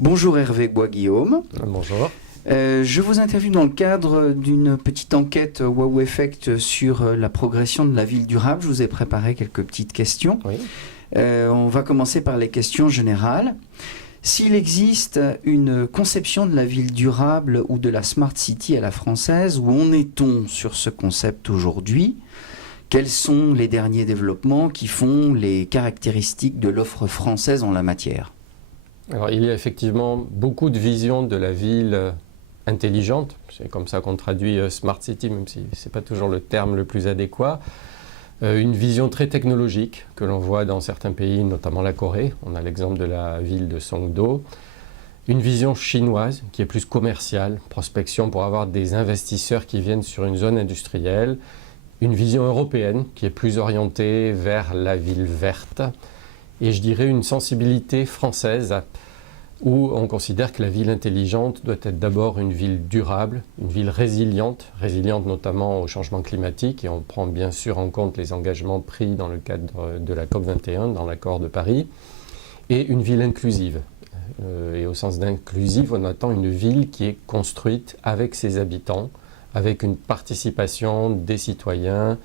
Bonjour Hervé Bois-Guillaume. Bonjour. Je vous interviewe dans le cadre d'une petite enquête Wow Effect sur la progression de la ville durable. Je vous ai préparé quelques petites questions. Oui. On va commencer par les questions générales. S'il existe une conception de la ville durable ou de la smart city à la française, où en est-on sur ce concept aujourd'hui ? Quels sont les derniers développements qui font les caractéristiques de l'offre française en la matière ? Alors, il y a effectivement beaucoup de visions de la ville intelligente. C'est comme ça qu'on traduit Smart City, même si ce n'est pas toujours le terme le plus adéquat. Une vision très technologique que l'on voit dans certains pays, notamment la Corée. On a l'exemple de la ville de Songdo. Une vision chinoise qui est plus commerciale, prospection pour avoir des investisseurs qui viennent sur une zone industrielle. Une vision européenne qui est plus orientée vers la ville verte. Et je dirais une sensibilité française où on considère que la ville intelligente doit être d'abord une ville durable, une ville résiliente notamment au changement climatique, et on prend bien sûr en compte les engagements pris dans le cadre de la COP21, dans l'accord de Paris, et une ville inclusive. Et au sens d'inclusive, on attend une ville qui est construite avec ses habitants, avec une participation des citoyens,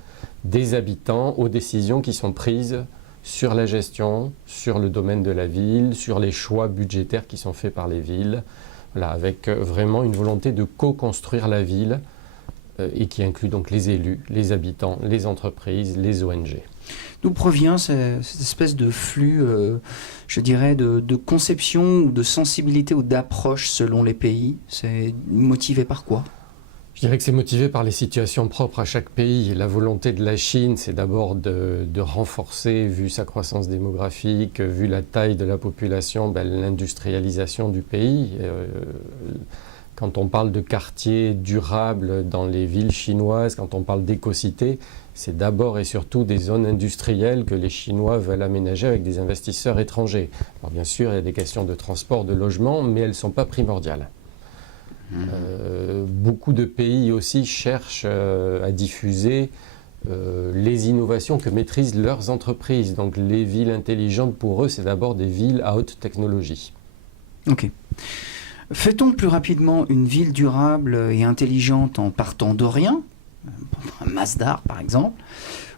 des habitants aux décisions qui sont prises sur la gestion, sur le domaine de la ville, sur les choix budgétaires qui sont faits par les villes, voilà, avec vraiment une volonté de co-construire la ville et qui inclut donc les élus, les habitants, les entreprises, les ONG. D'où provient cette espèce de flux, je dirais, de conception ou de sensibilité ou d'approche selon les pays ? C'est motivé par quoi ? Je dirais que c'est motivé par les situations propres à chaque pays. La volonté de la Chine, c'est d'abord de renforcer, vu sa croissance démographique, vu la taille de la population, l'industrialisation du pays. Quand on parle de quartiers durables dans les villes chinoises, quand on parle d'éco-cités, c'est d'abord et surtout des zones industrielles que les Chinois veulent aménager avec des investisseurs étrangers. Alors bien sûr, il y a des questions de transport, de logement, mais elles ne sont pas primordiales. Beaucoup de pays aussi cherchent à diffuser les innovations que maîtrisent leurs entreprises. Donc les villes intelligentes, pour eux, c'est d'abord des villes à haute technologie. Ok. Fait-on plus rapidement une ville durable et intelligente en partant de rien, un Masdar par exemple,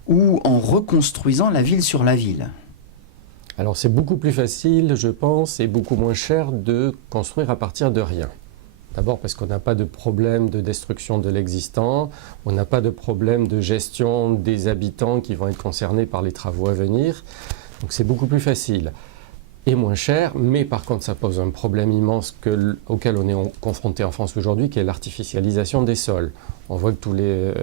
ou en reconstruisant la ville sur la ville ? Alors c'est beaucoup plus facile, je pense, et beaucoup moins cher de construire à partir de rien. D'abord parce qu'on n'a pas de problème de destruction de l'existant, on n'a pas de problème de gestion des habitants qui vont être concernés par les travaux à venir. Donc c'est beaucoup plus facile et moins cher, mais par contre ça pose un problème immense auquel on est confronté en France aujourd'hui, qui est l'artificialisation des sols. On voit que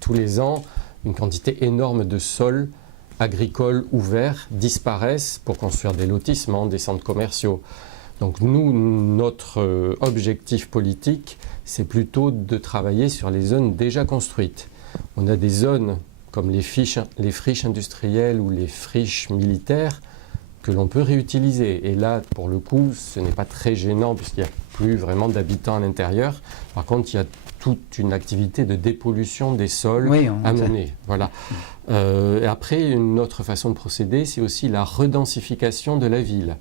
tous les ans, une quantité énorme de sols agricoles ouverts disparaissent pour construire des lotissements, des centres commerciaux. Donc nous, notre objectif politique, c'est plutôt de travailler sur les zones déjà construites. On a des zones comme les friches industrielles ou les friches militaires que l'on peut réutiliser. Et là, pour le coup, ce n'est pas très gênant puisqu'il n'y a plus vraiment d'habitants à l'intérieur. Par contre, il y a toute une activité de dépollution des sols à mener. Voilà. Et après, une autre façon de procéder, c'est aussi la redensification de la ville.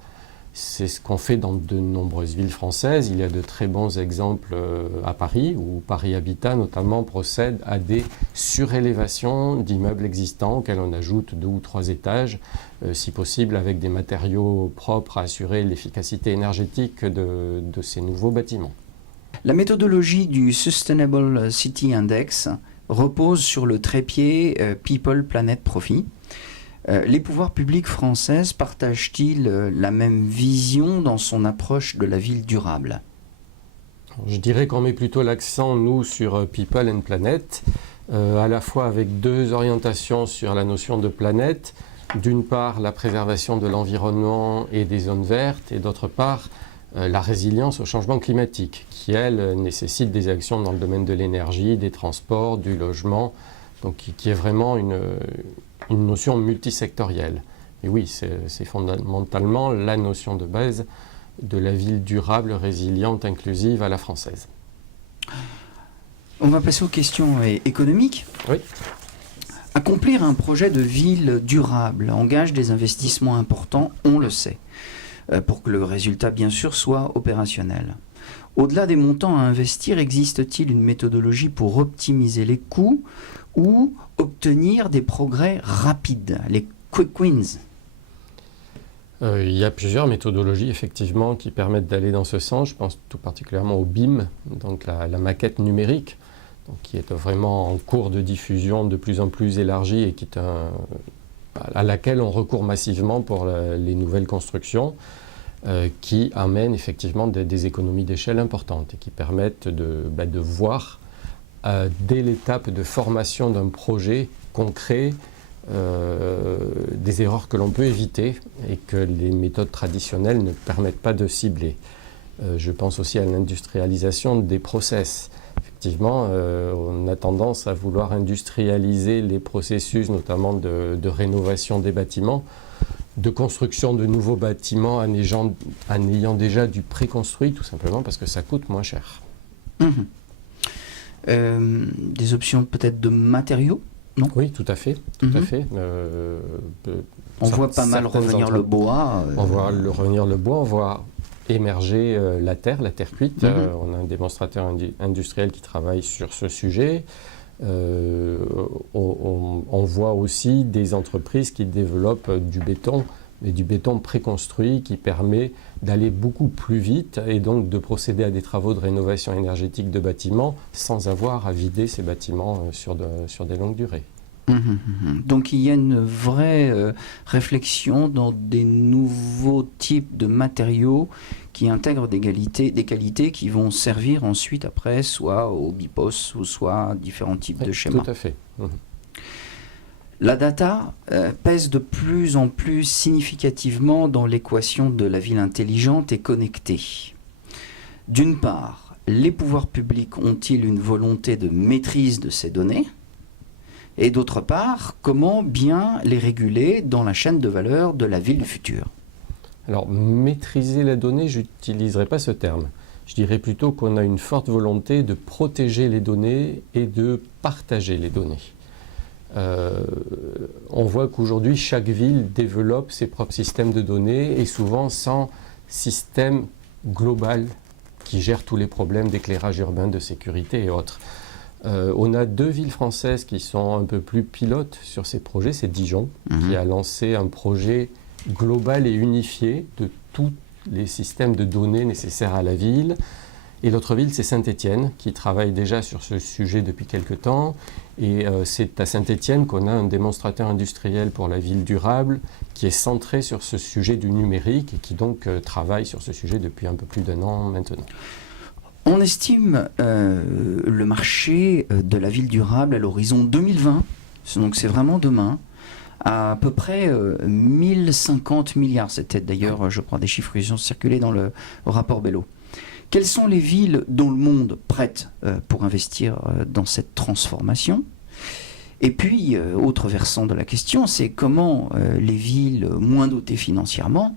C'est ce qu'on fait dans de nombreuses villes françaises. Il y a de très bons exemples à Paris, où Paris Habitat notamment procède à des surélévations d'immeubles existants auxquels on ajoute 2 ou 3 étages, si possible avec des matériaux propres à assurer l'efficacité énergétique de ces nouveaux bâtiments. La méthodologie du Sustainable City Index repose sur le trépied People, Planet, Profit. Les pouvoirs publics français partagent-ils la même vision dans son approche de la ville durable ? Je dirais qu'on met plutôt l'accent, nous, sur People and Planet, à la fois avec 2 orientations sur la notion de planète. D'une part, la préservation de l'environnement et des zones vertes, et d'autre part, la résilience au changement climatique, qui, elle, nécessite des actions dans le domaine de l'énergie, des transports, du logement, donc qui est vraiment une notion multisectorielle. Et oui, c'est fondamentalement la notion de base de la ville durable, résiliente, inclusive à la française. On va passer aux questions économiques. Oui. Accomplir un projet de ville durable engage des investissements importants, on le sait. pour que le résultat, bien sûr, soit opérationnel. Au-delà des montants à investir, existe-t-il une méthodologie pour optimiser les coûts ou obtenir des progrès rapides, les quick wins? Il y a plusieurs méthodologies effectivement qui permettent d'aller dans ce sens. Je pense tout particulièrement au BIM, donc la maquette numérique, donc qui est vraiment en cours de diffusion de plus en plus élargie et qui est à laquelle on recourt massivement pour les nouvelles constructions, qui amènent effectivement des économies d'échelle importantes et qui permettent de voir dès l'étape de formation d'un projet concret des erreurs que l'on peut éviter et que les méthodes traditionnelles ne permettent pas de cibler. Je pense aussi à l'industrialisation des process. Effectivement, on a tendance à vouloir industrialiser les processus, notamment de rénovation des bâtiments, de construction de nouveaux bâtiments en ayant déjà du préconstruit, tout simplement parce que ça coûte moins cher. Des options peut-être de matériaux? Non? Oui, tout à fait. Tout à fait. On voit pas mal revenir le bois. On voit revenir le bois, on voit émerger la terre cuite. On a un démonstrateur industriel qui travaille sur ce sujet. On voit aussi des entreprises qui développent du béton, mais du béton préconstruit qui permet d'aller beaucoup plus vite et donc de procéder à des travaux de rénovation énergétique de bâtiments sans avoir à vider ces bâtiments sur des longues durées. Donc il y a une vraie réflexion dans des nouveaux types de matériaux qui intègrent des qualités qui vont servir ensuite après soit au BIPOS ou soit à différents types de schémas. Tout à fait. La data pèse de plus en plus significativement dans l'équation de la ville intelligente et connectée. D'une part, les pouvoirs publics ont-ils une volonté de maîtrise de ces données ? Et d'autre part, comment bien les réguler dans la chaîne de valeur de la ville du futur? Alors, maîtriser la donnée, je n'utiliserai pas ce terme. Je dirais plutôt qu'on a une forte volonté de protéger les données et de partager les données. On voit qu'aujourd'hui, chaque ville développe ses propres systèmes de données et souvent sans système global qui gère tous les problèmes d'éclairage urbain, de sécurité et autres. On a 2 villes françaises qui sont un peu plus pilotes sur ces projets. C'est Dijon qui a lancé un projet global et unifié de tous les systèmes de données nécessaires à la ville. Et l'autre ville, c'est Saint-Étienne, qui travaille déjà sur ce sujet depuis quelque temps. Et c'est à Saint-Étienne qu'on a un démonstrateur industriel pour la ville durable qui est centré sur ce sujet du numérique et qui donc travaille sur ce sujet depuis un peu plus d'1 an maintenant. On estime le marché de la ville durable à l'horizon 2020, donc c'est vraiment demain, à peu près 1050 milliards. C'était d'ailleurs, je crois, des chiffres qui ont circulé dans le rapport Bello. Quelles sont les villes dans le monde prêtes pour investir dans cette transformation? Et puis, autre versant de la question, c'est comment les villes moins dotées financièrement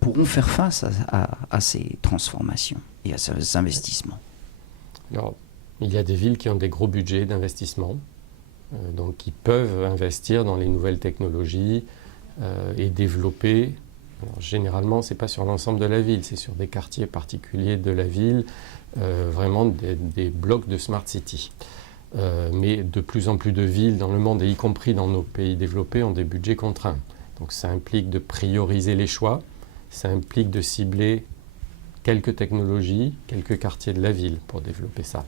pourront faire face à ces transformations et à ces investissements. Alors, il y a des villes qui ont des gros budgets d'investissement, donc qui peuvent investir dans les nouvelles technologies et développer. Alors, généralement, ce n'est pas sur l'ensemble de la ville, c'est sur des quartiers particuliers de la ville, vraiment des blocs de Smart City. Mais de plus en plus de villes dans le monde, et y compris dans nos pays développés, ont des budgets contraints. Donc ça implique de prioriser les choix, ça implique de cibler quelques technologies, quelques quartiers de la ville pour développer ça.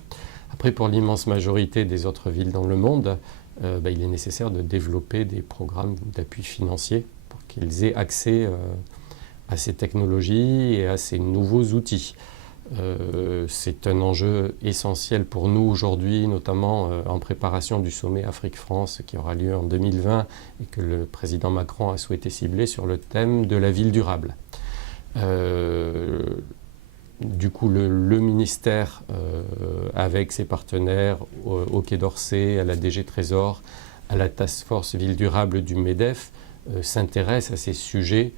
Après, pour l'immense majorité des autres villes dans le monde, il est nécessaire de développer des programmes d'appui financier pour qu'ils aient accès à ces technologies et à ces nouveaux outils. C'est un enjeu essentiel pour nous aujourd'hui, notamment en préparation du sommet Afrique-France qui aura lieu en 2020 et que le président Macron a souhaité cibler sur le thème de la ville durable. Du coup, le ministère, avec ses partenaires au Quai d'Orsay, à la DG Trésor, à la Task Force Ville Durable du MEDEF, s'intéresse à ces sujets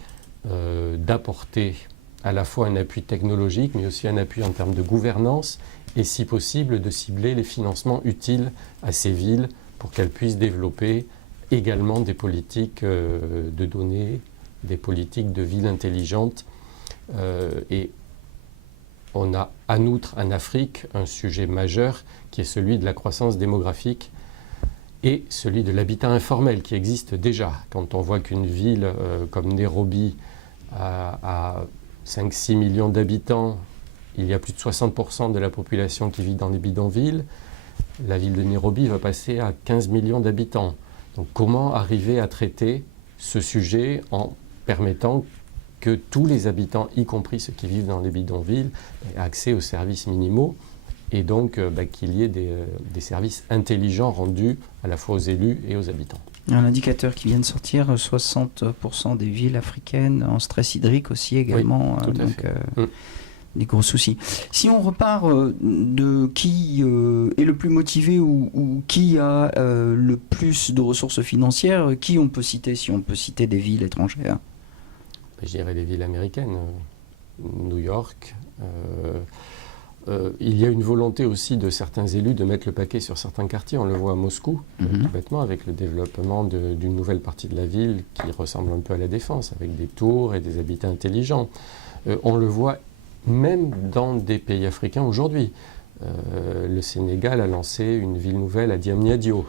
d'apporter à la fois un appui technologique, mais aussi un appui en termes de gouvernance, et si possible de cibler les financements utiles à ces villes pour qu'elles puissent développer également des politiques de données des politiques de ville intelligente. Et on a en outre en Afrique un sujet majeur qui est celui de la croissance démographique et celui de l'habitat informel qui existe déjà. Quand on voit qu'une ville comme Nairobi a 5-6 millions d'habitants, il y a plus de 60% de la population qui vit dans les bidonvilles, la ville de Nairobi va passer à 15 millions d'habitants. Donc comment arriver à traiter ce sujet en permettant que tous les habitants, y compris ceux qui vivent dans les bidonvilles, aient accès aux services minimaux et donc qu'il y ait des services intelligents rendus à la fois aux élus et aux habitants. Un indicateur qui vient de sortir, 60% des villes africaines en stress hydrique aussi également. Oui, tout à fait. Des gros soucis. Si on repart de qui est le plus motivé ou qui a le plus de ressources financières, qui on peut citer si on peut citer des villes étrangères? Je dirais les villes américaines, New York. Il y a une volonté aussi de certains élus de mettre le paquet sur certains quartiers. On le voit à Moscou, tout bêtement, avec le développement d'une nouvelle partie de la ville qui ressemble un peu à la Défense, avec des tours et des habitats intelligents. On le voit même dans des pays africains aujourd'hui. Le Sénégal a lancé une ville nouvelle à Diamniadio,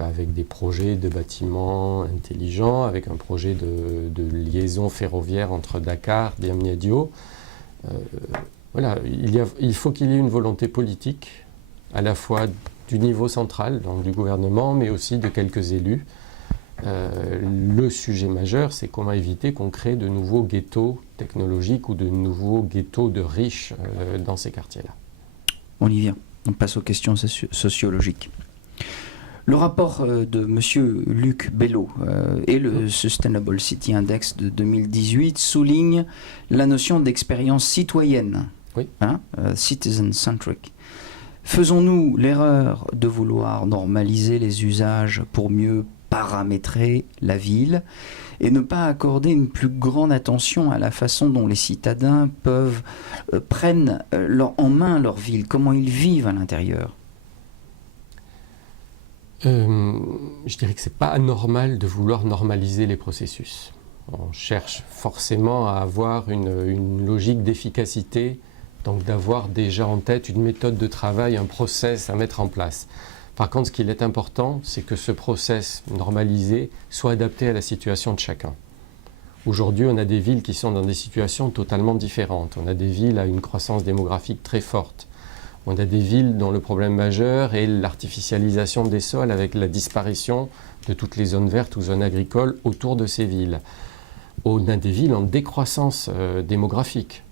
avec des projets de bâtiments intelligents, avec un projet de liaison ferroviaire entre Dakar et Diamniadio. Voilà, il faut qu'il y ait une volonté politique, à la fois du niveau central, donc du gouvernement, mais aussi de quelques élus. Le sujet majeur, c'est comment éviter qu'on crée de nouveaux ghettos technologiques ou de nouveaux ghettos de riches dans ces quartiers-là. On y vient. On passe aux questions sociologiques. Le rapport de M. Luc Bello et le Sustainable City Index de 2018 souligne la notion d'expérience citoyenne, oui. Citizen-centric. Faisons-nous l'erreur de vouloir normaliser les usages pour mieux paramétrer la ville et ne pas accorder une plus grande attention à la façon dont les citadins prennent en main leur ville, comment ils vivent à l'intérieur? Je dirais que ce n'est pas anormal de vouloir normaliser les processus. On cherche forcément à avoir une logique d'efficacité, donc d'avoir déjà en tête une méthode de travail, un process à mettre en place. Par contre, ce qu'il est important, c'est que ce process normalisé soit adapté à la situation de chacun. Aujourd'hui, on a des villes qui sont dans des situations totalement différentes. On a des villes à une croissance démographique très forte. On a des villes dont le problème majeur est l'artificialisation des sols avec la disparition de toutes les zones vertes ou zones agricoles autour de ces villes. On a des villes en décroissance démographique,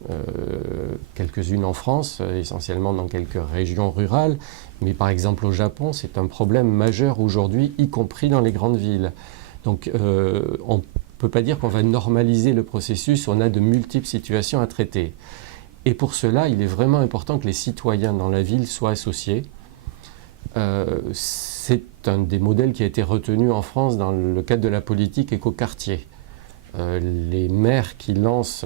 quelques-unes en France, essentiellement dans quelques régions rurales, mais par exemple au Japon, c'est un problème majeur aujourd'hui, y compris dans les grandes villes. Donc on ne peut pas dire qu'on va normaliser le processus, on a de multiples situations à traiter. Et pour cela, il est vraiment important que les citoyens dans la ville soient associés. C'est un des modèles qui a été retenu en France dans le cadre de la politique écoquartier. Les maires qui lancent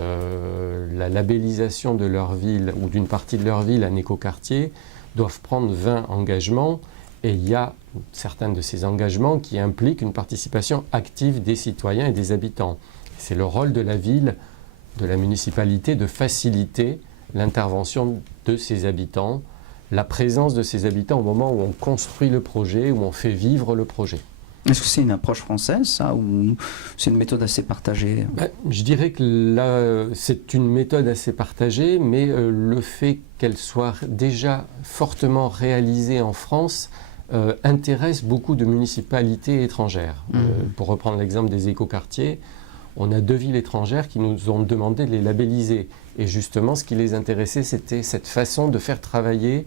la labellisation de leur ville ou d'une partie de leur ville en écoquartier doivent prendre 20 engagements et il y a certains de ces engagements qui impliquent une participation active des citoyens et des habitants. C'est le rôle de la ville, de la municipalité, de faciliter l'intervention de ses habitants, la présence de ses habitants au moment où on construit le projet, où on fait vivre le projet. Est-ce que c'est une approche française, ça, ou c'est une méthode assez partagée? Je dirais que là, c'est une méthode assez partagée, mais le fait qu'elle soit déjà fortement réalisée en France intéresse beaucoup de municipalités étrangères. Pour reprendre l'exemple des écoquartiers, on a 2 villes étrangères qui nous ont demandé de les labelliser. Et justement, ce qui les intéressait, c'était cette façon de faire travailler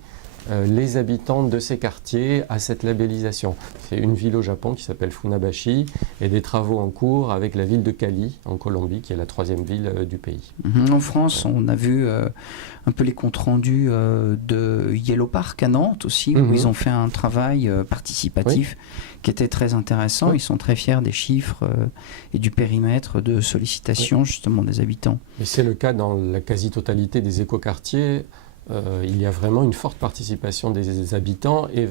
les habitants de ces quartiers à cette labellisation. C'est une ville au Japon qui s'appelle Funabashi et des travaux en cours avec la ville de Cali en Colombie, qui est la 3e ville du pays. En France, on a vu un peu les comptes rendus de Yellow Park à Nantes aussi, où ils ont fait un travail participatif qui était très intéressant. Ils sont très fiers des chiffres et du périmètre de sollicitation justement des habitants. Et c'est le cas dans la quasi-totalité des écoquartiers. Il y a vraiment une forte participation des habitants et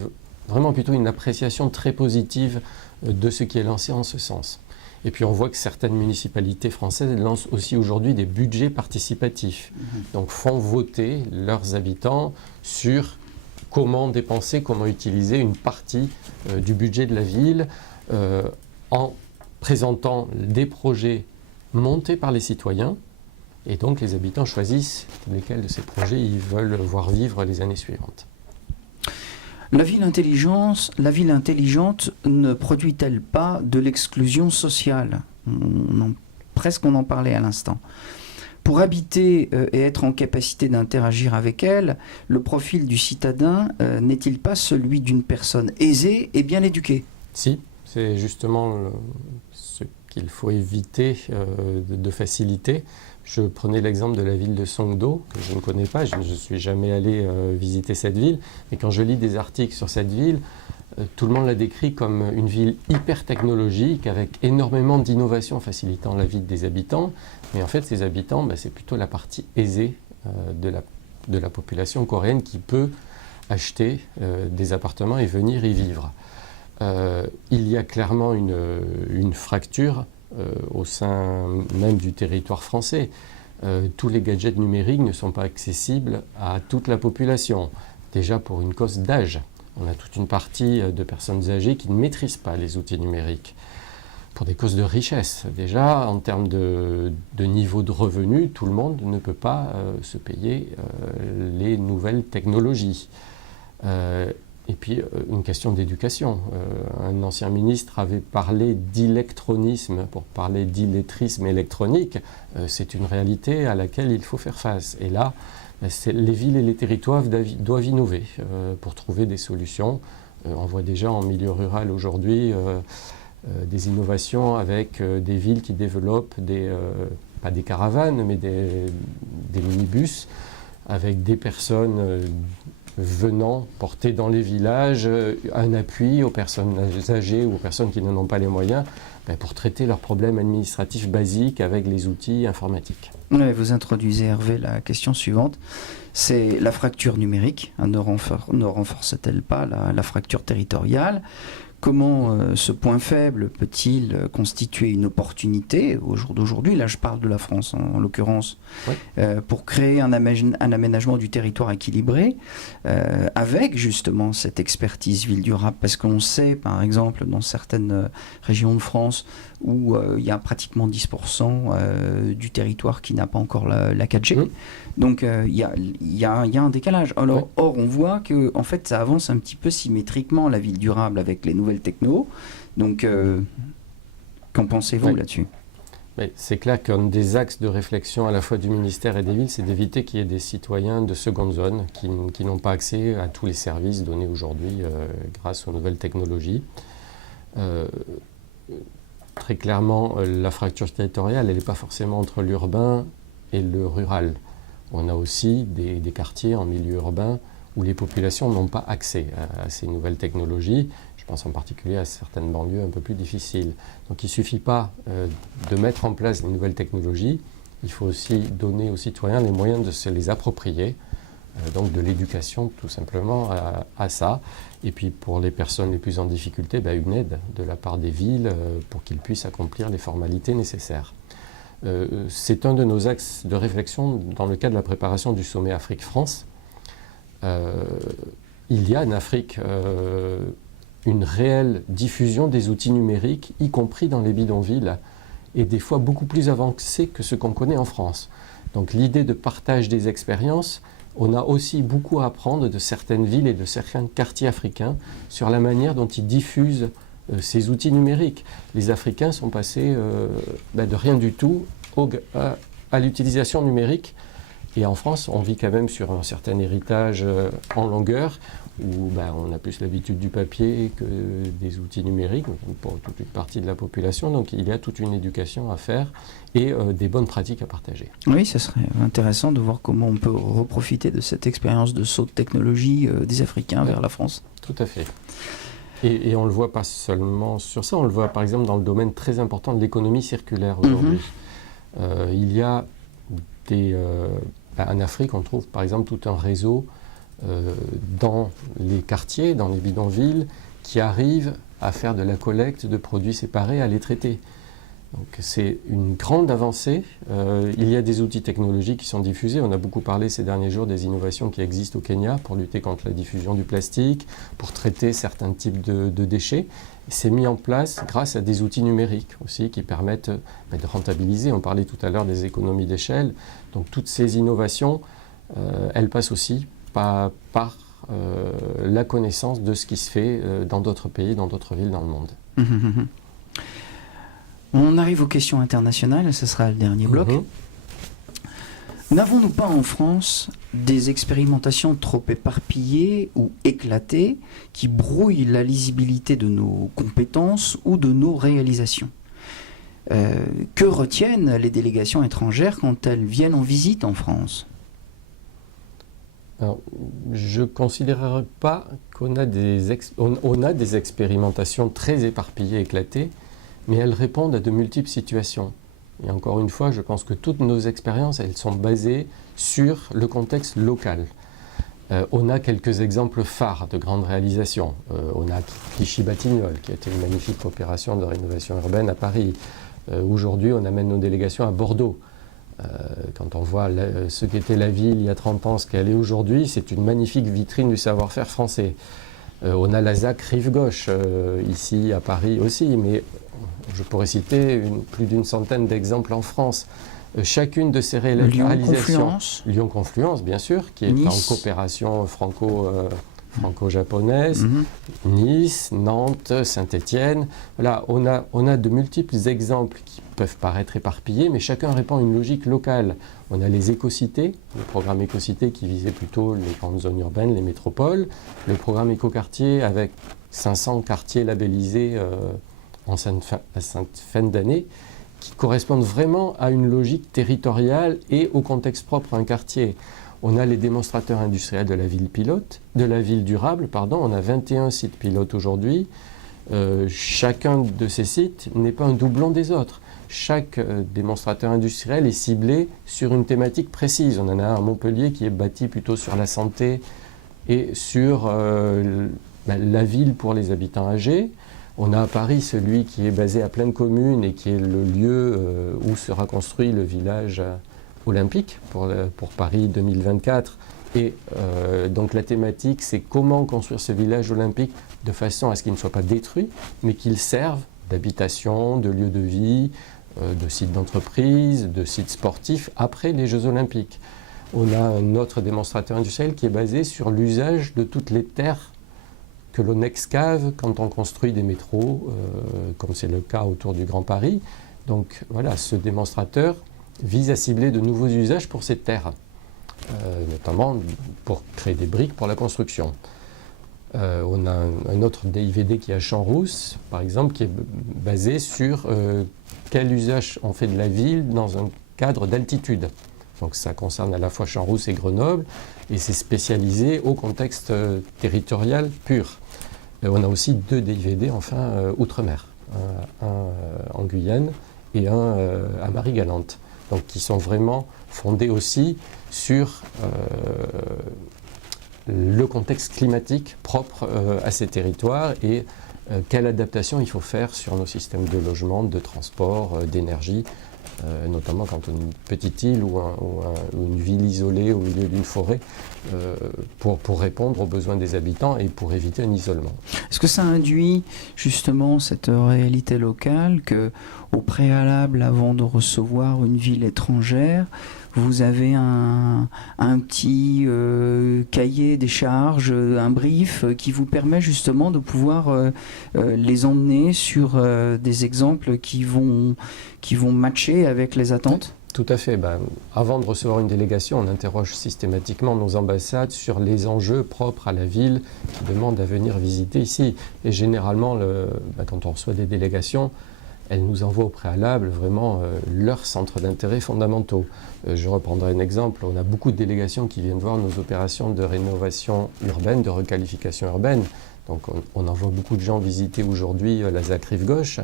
vraiment plutôt une appréciation très positive de ce qui est lancé en ce sens. Et puis on voit que certaines municipalités françaises lancent aussi aujourd'hui des budgets participatifs. Donc font voter leurs habitants sur comment dépenser, comment utiliser une partie du budget de la ville en présentant des projets montés par les citoyens. Et donc les habitants choisissent lesquels de ces projets ils veulent voir vivre les années suivantes. La ville intelligente ne produit-elle pas de l'exclusion sociale ? Presque on en parlait à l'instant. Pour habiter et être en capacité d'interagir avec elle, le profil du citadin n'est-il pas celui d'une personne aisée et bien éduquée ? Si, c'est justement ce qu'il faut éviter de faciliter. Je prenais l'exemple de la ville de Songdo, que je ne connais pas, je ne suis jamais allé visiter cette ville, mais quand je lis des articles sur cette ville, tout le monde la décrit comme une ville hyper technologique, avec énormément d'innovations facilitant la vie des habitants, mais en fait ces habitants, c'est plutôt la partie aisée de la population coréenne qui peut acheter des appartements et venir y vivre. Il y a clairement une fracture au sein même du territoire français. Tous les gadgets numériques ne sont pas accessibles à toute la population. Déjà pour une cause d'âge. On a toute une partie de personnes âgées qui ne maîtrisent pas les outils numériques. Pour des causes de richesse. Déjà, en termes de niveau de revenu, tout le monde ne peut pas se payer les nouvelles technologies. Et puis, une question d'éducation. Un ancien ministre avait parlé d'électronisme pour parler d'illettrisme électronique. C'est une réalité à laquelle il faut faire face. Et là, les villes et les territoires doivent innover pour trouver des solutions. On voit déjà en milieu rural aujourd'hui des innovations avec des villes qui développent pas des caravanes, mais des minibus avec des personnes venant porter dans les villages un appui aux personnes âgées ou aux personnes qui n'en ont pas les moyens pour traiter leurs problèmes administratifs basiques avec les outils informatiques. Ouais, vous introduisez, Hervé, la question suivante. C'est la fracture numérique. Ne renforce-t-elle pas la fracture territoriale ? Comment ce point faible peut-il constituer une opportunité au jour d'aujourd'hui ? Là, je parle de la France en l'occurrence, oui. Pour créer un aménagement du territoire équilibré avec justement cette expertise ville durable. Parce qu'on sait, par exemple, dans certaines régions de France où il y a pratiquement 10% du territoire qui n'a pas encore la 4G. Donc il y a un décalage. Alors, or, on voit que en fait, ça avance un petit peu symétriquement, la ville durable avec les nouvelles technos. Donc, qu'en pensez-vous là-dessus ? Mais c'est clair qu'un des axes de réflexion à la fois du ministère et des villes, c'est d'éviter qu'il y ait des citoyens de seconde zone qui n'ont pas accès à tous les services donnés aujourd'hui grâce aux nouvelles technologies. Très clairement, la fracture territoriale, elle n'est pas forcément entre l'urbain et le rural. On a aussi des quartiers en milieu urbain où les populations n'ont pas accès à ces nouvelles technologies. Je pense en particulier à certaines banlieues un peu plus difficiles. Donc il ne suffit pas de mettre en place les nouvelles technologies, il faut aussi donner aux citoyens les moyens de se les approprier, donc de l'éducation tout simplement à ça. Et puis pour les personnes les plus en difficulté, une aide de la part des villes pour qu'ils puissent accomplir les formalités nécessaires. C'est un de nos axes de réflexion dans le cadre de la préparation du sommet Afrique-France. Il y a en Afrique une réelle diffusion des outils numériques, y compris dans les bidonvilles, et des fois beaucoup plus avancée que ce qu'on connaît en France. Donc l'idée de partage des expériences, on a aussi beaucoup à apprendre de certaines villes et de certains quartiers africains sur la manière dont ils diffusent ces outils numériques. Les Africains sont passés de rien du tout à l'utilisation numérique. Et en France, on vit quand même sur un certain héritage en longueur, où on a plus l'habitude du papier que des outils numériques, pour toute une partie de la population. Donc il y a toute une éducation à faire et des bonnes pratiques à partager. Oui, ce serait intéressant de voir comment on peut reprofiter de cette expérience de saut de technologie des Africains vers la France. Tout à fait. Et on ne le voit pas seulement sur ça, on le voit par exemple dans le domaine très important de l'économie circulaire aujourd'hui. Il y a en Afrique, on trouve par exemple tout un réseau dans les quartiers, dans les bidonvilles, qui arrivent à faire de la collecte de produits séparés, à les traiter. Donc c'est une grande avancée. Il y a des outils technologiques qui sont diffusés. On a beaucoup parlé ces derniers jours des innovations qui existent au Kenya pour lutter contre la diffusion du plastique, pour traiter certains types de déchets. C'est mis en place grâce à des outils numériques aussi qui permettent de rentabiliser. On parlait tout à l'heure des économies d'échelle. Donc toutes ces innovations, elles passent aussi par la connaissance de ce qui se fait dans d'autres pays, dans d'autres villes dans le monde. On arrive aux questions internationales, ce sera le dernier bloc. N'avons-nous pas en France des expérimentations trop éparpillées ou éclatées qui brouillent la lisibilité de nos compétences ou de nos réalisations ? Que retiennent les délégations étrangères quand elles viennent en visite en France ? Alors, je ne considérerais pas qu'on a on a des expérimentations très éparpillées, éclatées, mais elles répondent à de multiples situations. Et encore une fois, je pense que toutes nos expériences, elles sont basées sur le contexte local. On a quelques exemples phares de grandes réalisations. On a Clichy-Batignolles, qui a été une magnifique opération de rénovation urbaine à Paris. Aujourd'hui, on amène nos délégations à Bordeaux. Quand on voit ce qu'était la ville il y a 30 ans, ce qu'elle est aujourd'hui, c'est une magnifique vitrine du savoir-faire français. On a la ZAC Rive-Gauche, ici à Paris aussi, mais je pourrais citer plus d'une centaine d'exemples en France. Chacune de ces réalisations, Lyon-Confluence, bien sûr, qui est Nice. En coopération franco-japonaise, Nice, Nantes, Saint-Étienne. Voilà, on a de multiples exemples qui peuvent paraître éparpillés, mais chacun répond à une logique locale. On a les écocités, le programme écocités qui visait plutôt les grandes zones urbaines, les métropoles, le programme écoquartier avec 500 quartiers labellisés en cette fin d'année, qui correspondent vraiment à une logique territoriale et au contexte propre à un quartier. On a les démonstrateurs industriels de la ville durable, on a 21 sites pilotes aujourd'hui. Chacun de ces sites n'est pas un doublon des autres. Chaque démonstrateur industriel est ciblé sur une thématique précise. On en a un à Montpellier qui est bâti plutôt sur la santé et sur la ville pour les habitants âgés. On a à Paris celui qui est basé à Plaine Commune et qui est le lieu où sera construit le village olympique pour Paris 2024. Et donc la thématique, c'est comment construire ce village olympique de façon à ce qu'il ne soit pas détruit, mais qu'il serve d'habitation, de lieu de vie, de sites d'entreprise, de sites sportifs après les Jeux olympiques. On a un autre démonstrateur industriel qui est basé sur l'usage de toutes les terres que l'on excave quand on construit des métros, comme c'est le cas autour du Grand Paris. Donc voilà, ce démonstrateur vise à cibler de nouveaux usages pour ces terres, notamment pour créer des briques pour la construction. On a un autre DIVD qui est à Champs-Rousse, par exemple, qui est basé sur quel usage on fait de la ville dans un cadre d'altitude. Donc ça concerne à la fois Champs-Rousse et Grenoble, et c'est spécialisé au contexte territorial pur. On a aussi 2 DIVD, enfin, outre-mer, un en Guyane et un à Marie-Galante, donc qui sont vraiment fondés aussi sur le contexte climatique propre à ces territoires et quelle adaptation il faut faire sur nos systèmes de logement, de transport, d'énergie, notamment quand on est une petite île ou une ville isolée au milieu d'une forêt, pour répondre aux besoins des habitants et pour éviter un isolement. Est-ce que ça induit justement cette réalité locale que, au préalable, avant de recevoir une ville étrangère, vous avez un petit cahier des charges, un brief qui vous permet justement de pouvoir les emmener sur des exemples qui vont matcher avec les attentes ? Tout à fait. Avant de recevoir une délégation, on interroge systématiquement nos ambassades sur les enjeux propres à la ville qui demandent à venir visiter ici. Et généralement, quand on reçoit des délégations, elles nous envoient au préalable vraiment leurs centres d'intérêt fondamentaux. Je reprendrai un exemple. On a beaucoup de délégations qui viennent voir nos opérations de rénovation urbaine, de requalification urbaine. Donc on envoie beaucoup de gens visiter aujourd'hui la ZAC Rive-Gauche.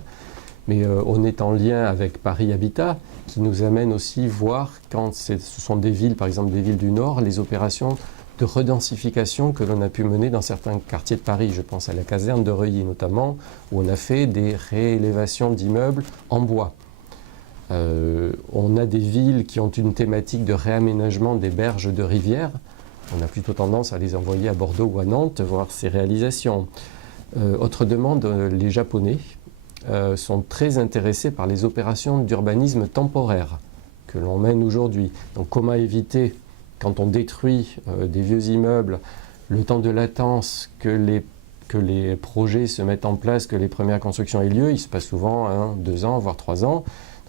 Mais on est en lien avec Paris Habitat, qui nous amène aussi voir, quand ce sont des villes, par exemple des villes du Nord, les opérations de redensification que l'on a pu mener dans certains quartiers de Paris. Je pense à la caserne de Reuilly notamment, où on a fait des réélévations d'immeubles en bois. On a des villes qui ont une thématique de réaménagement des berges de rivières. On a plutôt tendance à les envoyer à Bordeaux ou à Nantes, voir ces réalisations. Autre demande, les Japonais sont très intéressés par les opérations d'urbanisme temporaire que l'on mène aujourd'hui. Donc comment éviter, quand on détruit des vieux immeubles, le temps de latence que les projets se mettent en place, que les premières constructions aient lieu, il se passe souvent 1, 2 ans, voire 3 ans.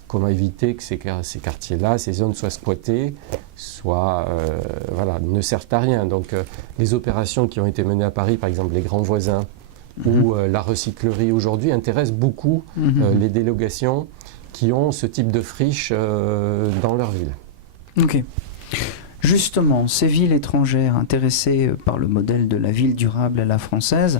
Comment éviter que ces quartiers-là, ces zones soient squattées, ne servent à rien. Donc les opérations qui ont été menées à Paris, par exemple les grands voisins, ou la recyclerie aujourd'hui, intéressent beaucoup les délégations qui ont ce type de friche dans leur ville. Ok. Justement, ces villes étrangères intéressées par le modèle de la ville durable à la française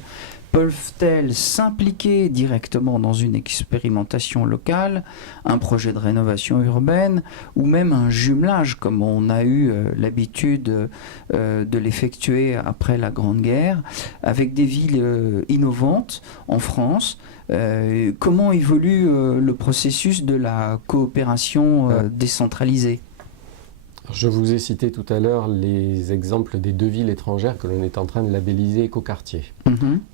peuvent-elles s'impliquer directement dans une expérimentation locale, un projet de rénovation urbaine ou même un jumelage comme on a eu l'habitude de l'effectuer après la Grande Guerre avec des villes innovantes en France? Comment évolue le processus de la coopération décentralisée? Je vous ai cité tout à l'heure les exemples des 2 villes étrangères que l'on est en train de labelliser écoquartiers.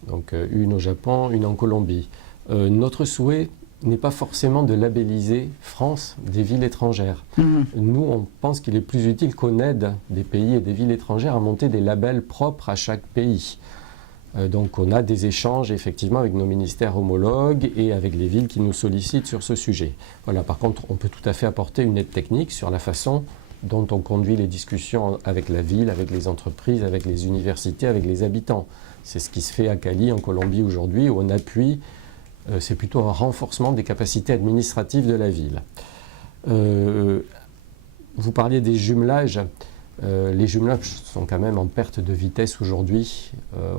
Donc une au Japon, une en Colombie. Notre souhait n'est pas forcément de labelliser France des villes étrangères. Nous, on pense qu'il est plus utile qu'on aide des pays et des villes étrangères à monter des labels propres à chaque pays. Donc on a des échanges effectivement avec nos ministères homologues et avec les villes qui nous sollicitent sur ce sujet. Voilà, par contre, on peut tout à fait apporter une aide technique sur la façon dont on conduit les discussions avec la ville, avec les entreprises, avec les universités, avec les habitants. C'est ce qui se fait à Cali, en Colombie aujourd'hui, où on appuie, c'est plutôt un renforcement des capacités administratives de la ville. Vous parliez des jumelages. Les jumelages sont quand même en perte de vitesse aujourd'hui.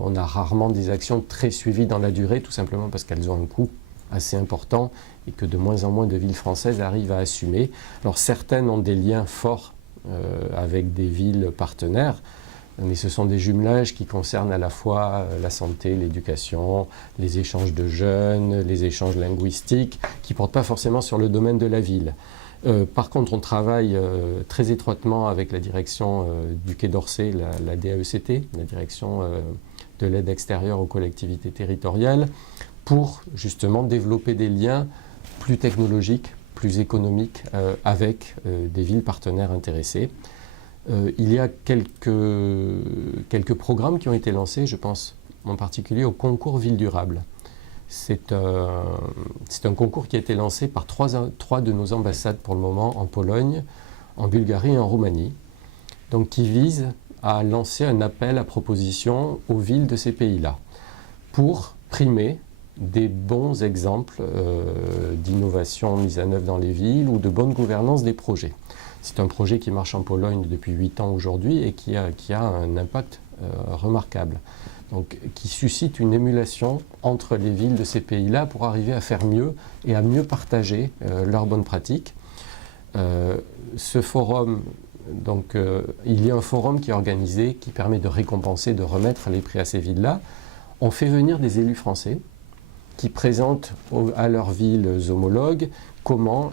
On a rarement des actions très suivies dans la durée, tout simplement parce qu'elles ont un coût assez important et que de moins en moins de villes françaises arrivent à assumer. Alors certaines ont des liens forts avec des villes partenaires, mais ce sont des jumelages qui concernent à la fois la santé, l'éducation, les échanges de jeunes, les échanges linguistiques, qui ne portent pas forcément sur le domaine de la ville. Par contre, on travaille très étroitement avec la direction du Quai d'Orsay, la DAECT, la direction de l'aide extérieure aux collectivités territoriales, pour justement développer des liens plus technologiques, plus économiques avec des villes partenaires intéressées. Il y a quelques programmes qui ont été lancés, je pense en particulier au concours Ville Durable. C'est un concours qui a été lancé par trois de nos ambassades pour le moment, en Pologne, en Bulgarie et en Roumanie, donc qui vise à lancer un appel à proposition aux villes de ces pays-là pour primer des bons exemples d'innovation mise en œuvre dans les villes ou de bonne gouvernance des projets. C'est un projet qui marche en Pologne depuis 8 ans aujourd'hui et qui a un impact remarquable. Donc, qui suscite une émulation entre les villes de ces pays-là pour arriver à faire mieux et à mieux partager leurs bonnes pratiques. Ce forum, donc, il y a un forum qui est organisé, qui permet de récompenser, de remettre les prix à ces villes-là. On fait venir des élus français qui présentent à leurs villes homologues comment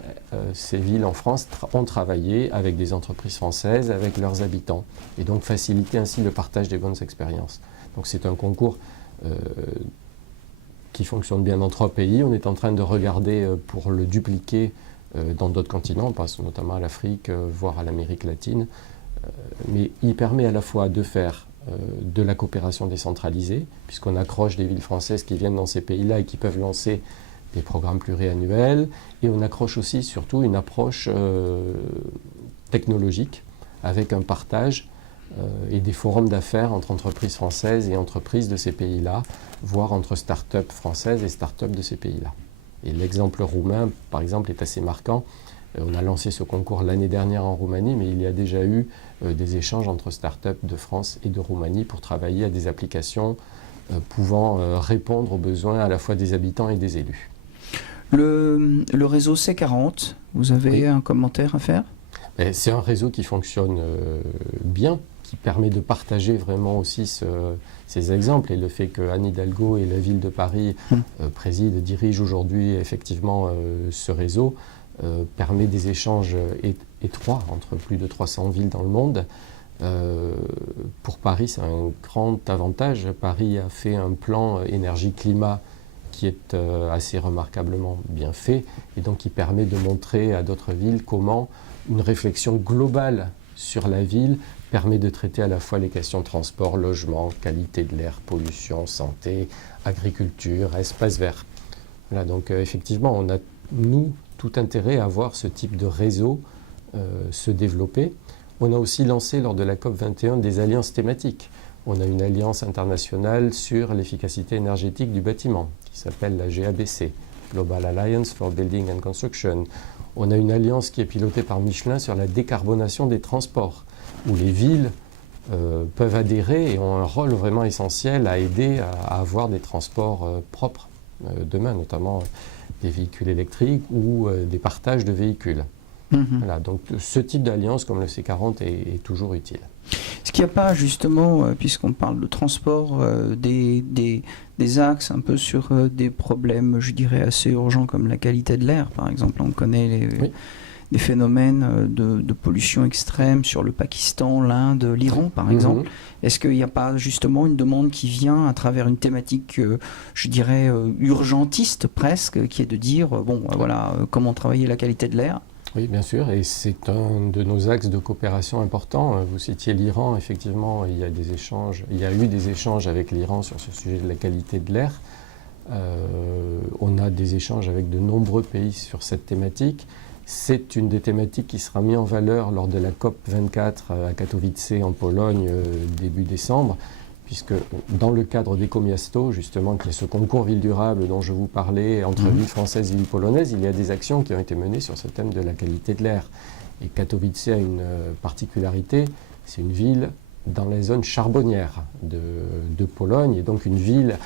ces villes en France ont travaillé avec des entreprises françaises, avec leurs habitants, et donc faciliter ainsi le partage des bonnes expériences. Donc c'est un concours qui fonctionne bien dans 3 pays. On est en train de regarder pour le dupliquer dans d'autres continents, on pense notamment à l'Afrique, voire à l'Amérique latine. Mais il permet à la fois de faire de la coopération décentralisée, puisqu'on accroche des villes françaises qui viennent dans ces pays-là et qui peuvent lancer des programmes pluriannuels, et on accroche aussi surtout une approche technologique avec un partage et des forums d'affaires entre entreprises françaises et entreprises de ces pays-là, voire entre start-up françaises et start-up de ces pays-là. Et l'exemple roumain, par exemple, est assez marquant. On a lancé ce concours l'année dernière en Roumanie, mais il y a déjà eu des échanges entre start-up de France et de Roumanie pour travailler à des applications pouvant répondre aux besoins à la fois des habitants et des élus. Le réseau C40, vous avez un commentaire à faire ? C'est un réseau qui fonctionne bien, qui permet de partager vraiment aussi ces exemples, et le fait que Anne Hidalgo et la ville de Paris dirigent aujourd'hui effectivement ce réseau permet des échanges étroits entre plus de 300 villes dans le monde. Pour Paris, c'est un grand avantage. Paris a fait un plan énergie-climat qui est assez remarquablement bien fait et donc qui permet de montrer à d'autres villes comment une réflexion globale sur la ville permet de traiter à la fois les questions de transport, logement, qualité de l'air, pollution, santé, agriculture, espace vert. Voilà, donc effectivement, on a, nous, tout intérêt à voir ce type de réseau se développer. On a aussi lancé lors de la COP21 des alliances thématiques. On a une alliance internationale sur l'efficacité énergétique du bâtiment qui s'appelle la GABC, Global Alliance for Building and Construction. On a une alliance qui est pilotée par Michelin sur la décarbonation des transports, où les villes peuvent adhérer et ont un rôle vraiment essentiel à aider à avoir des transports propres demain, notamment des véhicules électriques ou des partages de véhicules. Voilà, donc ce type d'alliance comme le C40 est toujours utile. Est-ce qu'il n'y a pas justement, puisqu'on parle de transport, des axes un peu sur des problèmes, je dirais, assez urgents comme la qualité de l'air, par exemple? On connaît des phénomènes de pollution extrême sur le Pakistan, l'Inde, l'Iran, par exemple. Est-ce qu'il n'y a pas justement une demande qui vient à travers une thématique, je dirais, urgentiste presque, qui est de dire, voilà, comment travailler la qualité de l'air? Oui, bien sûr, et c'est un de nos axes de coopération importants. Vous citiez l'Iran, effectivement, il y a eu des échanges avec l'Iran sur ce sujet de la qualité de l'air. On a des échanges avec de nombreux pays sur cette thématique. C'est une des thématiques qui sera mise en valeur lors de la COP24 à Katowice en Pologne début décembre, puisque dans le cadre d'Ecomiasto, justement, qui est ce concours ville durable dont je vous parlais, entre villes françaises et villes polonaises, il y a des actions qui ont été menées sur ce thème de la qualité de l'air. Et Katowice a une particularité, c'est une ville dans la zone charbonnière de Pologne, et donc une ville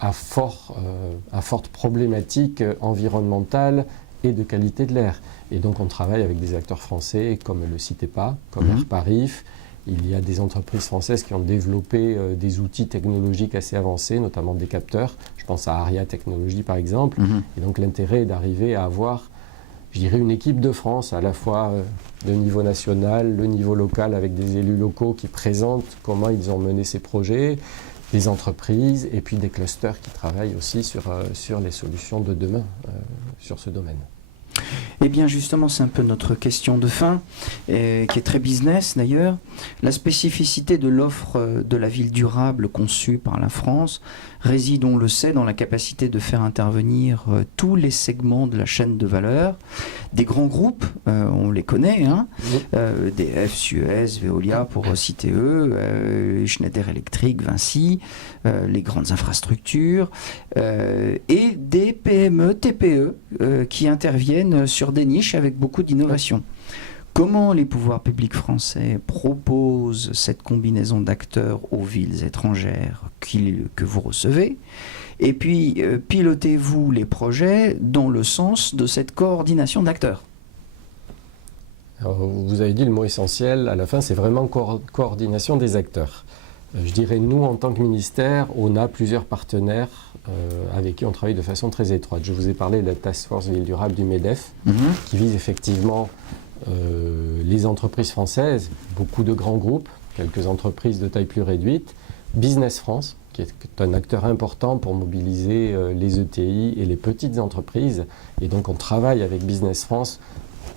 à forte problématique environnementale et de qualité de l'air. Et donc on travaille avec des acteurs français comme le CITEPA, comme Air Paris. Il y a des entreprises françaises qui ont développé des outils technologiques assez avancés, notamment des capteurs. Je pense à Aria Technologies par exemple. Et donc l'intérêt est d'arriver à avoir, je dirais, une équipe de France, à la fois de niveau national, le niveau local avec des élus locaux qui présentent comment ils ont mené ces projets, des entreprises et puis des clusters qui travaillent aussi sur les solutions de demain sur ce domaine. Eh bien justement, c'est un peu notre question de fin, qui est très business d'ailleurs. La spécificité de l'offre de la ville durable conçue par la France réside, on le sait, dans la capacité de faire intervenir tous les segments de la chaîne de valeur. Des grands groupes, on les connaît, hein, EDF, Suez, Veolia pour citer eux, Schneider Electric, Vinci, les grandes infrastructures, et des PME, TPE qui interviennent sur des niches avec beaucoup d'innovation. Comment les pouvoirs publics français proposent cette combinaison d'acteurs aux villes étrangères que vous recevez? Et puis, pilotez-vous les projets dans le sens de cette coordination d'acteurs? Alors, vous avez dit le mot essentiel, à la fin, c'est vraiment coordination des acteurs. Je dirais, nous, en tant que ministère, on a plusieurs partenaires avec qui on travaille de façon très étroite. Je vous ai parlé de la Task Force Ville Durable du MEDEF, qui vise effectivement les entreprises françaises, beaucoup de grands groupes, quelques entreprises de taille plus réduite, Business France, qui est un acteur important pour mobiliser les ETI et les petites entreprises. Et donc on travaille avec Business France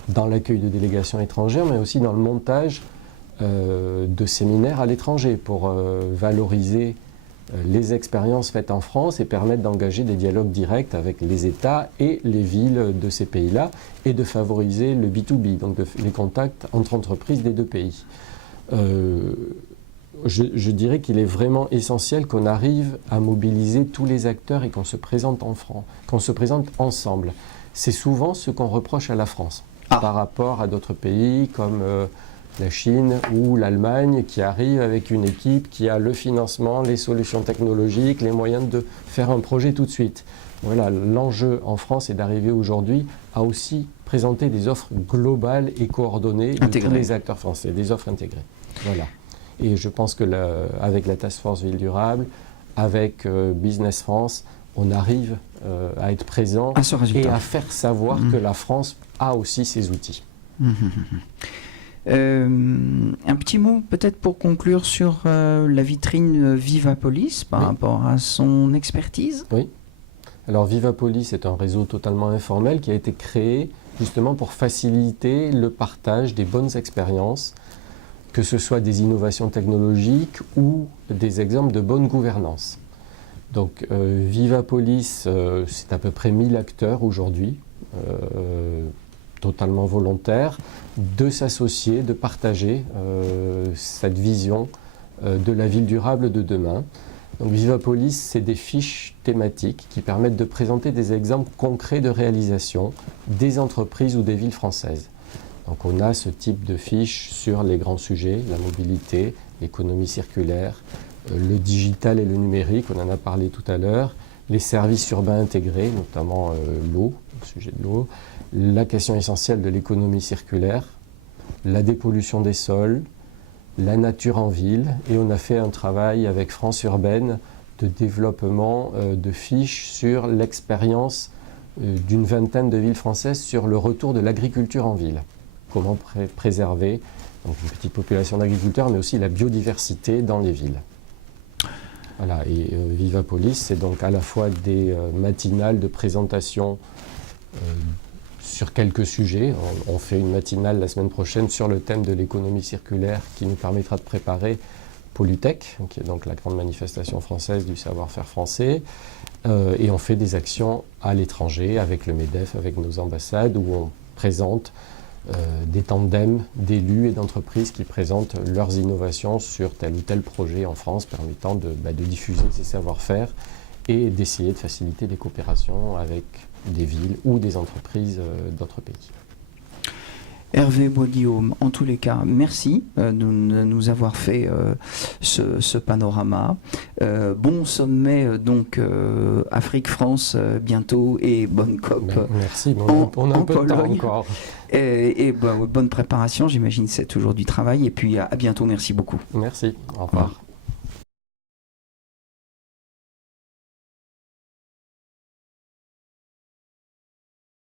dans l'accueil de délégations étrangères, mais aussi dans le montage de séminaires à l'étranger pour valoriser les expériences faites en France et permettre d'engager des dialogues directs avec les États et les villes de ces pays-là et de favoriser le B2B, donc les contacts entre entreprises des deux pays. Je dirais qu'il est vraiment essentiel qu'on arrive à mobiliser tous les acteurs et qu'on se présente qu'on se présente ensemble. C'est souvent ce qu'on reproche à la France par rapport à d'autres pays comme la Chine ou l'Allemagne qui arrivent avec une équipe qui a le financement, les solutions technologiques, les moyens de faire un projet tout de suite. Voilà, l'enjeu en France est d'arriver aujourd'hui à aussi présenter des offres globales et coordonnées de tous les acteurs français, des offres intégrées. Voilà. Et je pense que avec la Task Force Ville Durable, avec Business France, on arrive à être présent à ce résultat. Et à faire savoir que la France a aussi ses outils. Un petit mot peut-être pour conclure sur la vitrine Vivapolis par rapport à son expertise. Oui. Alors Vivapolis est un réseau totalement informel qui a été créé justement pour faciliter le partage des bonnes expériences, que ce soit des innovations technologiques ou des exemples de bonne gouvernance. Donc Vivapolis, c'est à peu près 1000 acteurs aujourd'hui, totalement volontaires, de s'associer, de partager cette vision de la ville durable de demain. Donc Vivapolis, c'est des fiches thématiques qui permettent de présenter des exemples concrets de réalisation des entreprises ou des villes françaises. Donc on a ce type de fiches sur les grands sujets, la mobilité, l'économie circulaire, le digital et le numérique, on en a parlé tout à l'heure, les services urbains intégrés, notamment l'eau, le sujet de l'eau, la question essentielle de l'économie circulaire, la dépollution des sols, la nature en ville, et on a fait un travail avec France Urbaine de développement de fiches sur l'expérience d'une vingtaine de villes françaises sur le retour de l'agriculture en ville. Comment préserver donc une petite population d'agriculteurs, mais aussi la biodiversité dans les villes. Voilà, et Vivapolis, c'est donc à la fois des matinales de présentation sur quelques sujets. On fait une matinale la semaine prochaine sur le thème de l'économie circulaire qui nous permettra de préparer Polytech, qui est donc la grande manifestation française du savoir-faire français. Et on fait des actions à l'étranger avec le MEDEF, avec nos ambassades, où on présente des tandems d'élus et d'entreprises qui présentent leurs innovations sur tel ou tel projet en France, permettant de diffuser ces savoir-faire et d'essayer de faciliter des coopérations avec des villes ou des entreprises d'autres pays. Hervé Bois-Guillaume, en tous les cas, merci de nous avoir fait ce panorama. Bon sommet donc Afrique-France bientôt et bonne COP. Merci, on a un peu de temps encore. Et bonne préparation, j'imagine c'est toujours du travail. Et puis à bientôt, merci beaucoup. Merci, au revoir.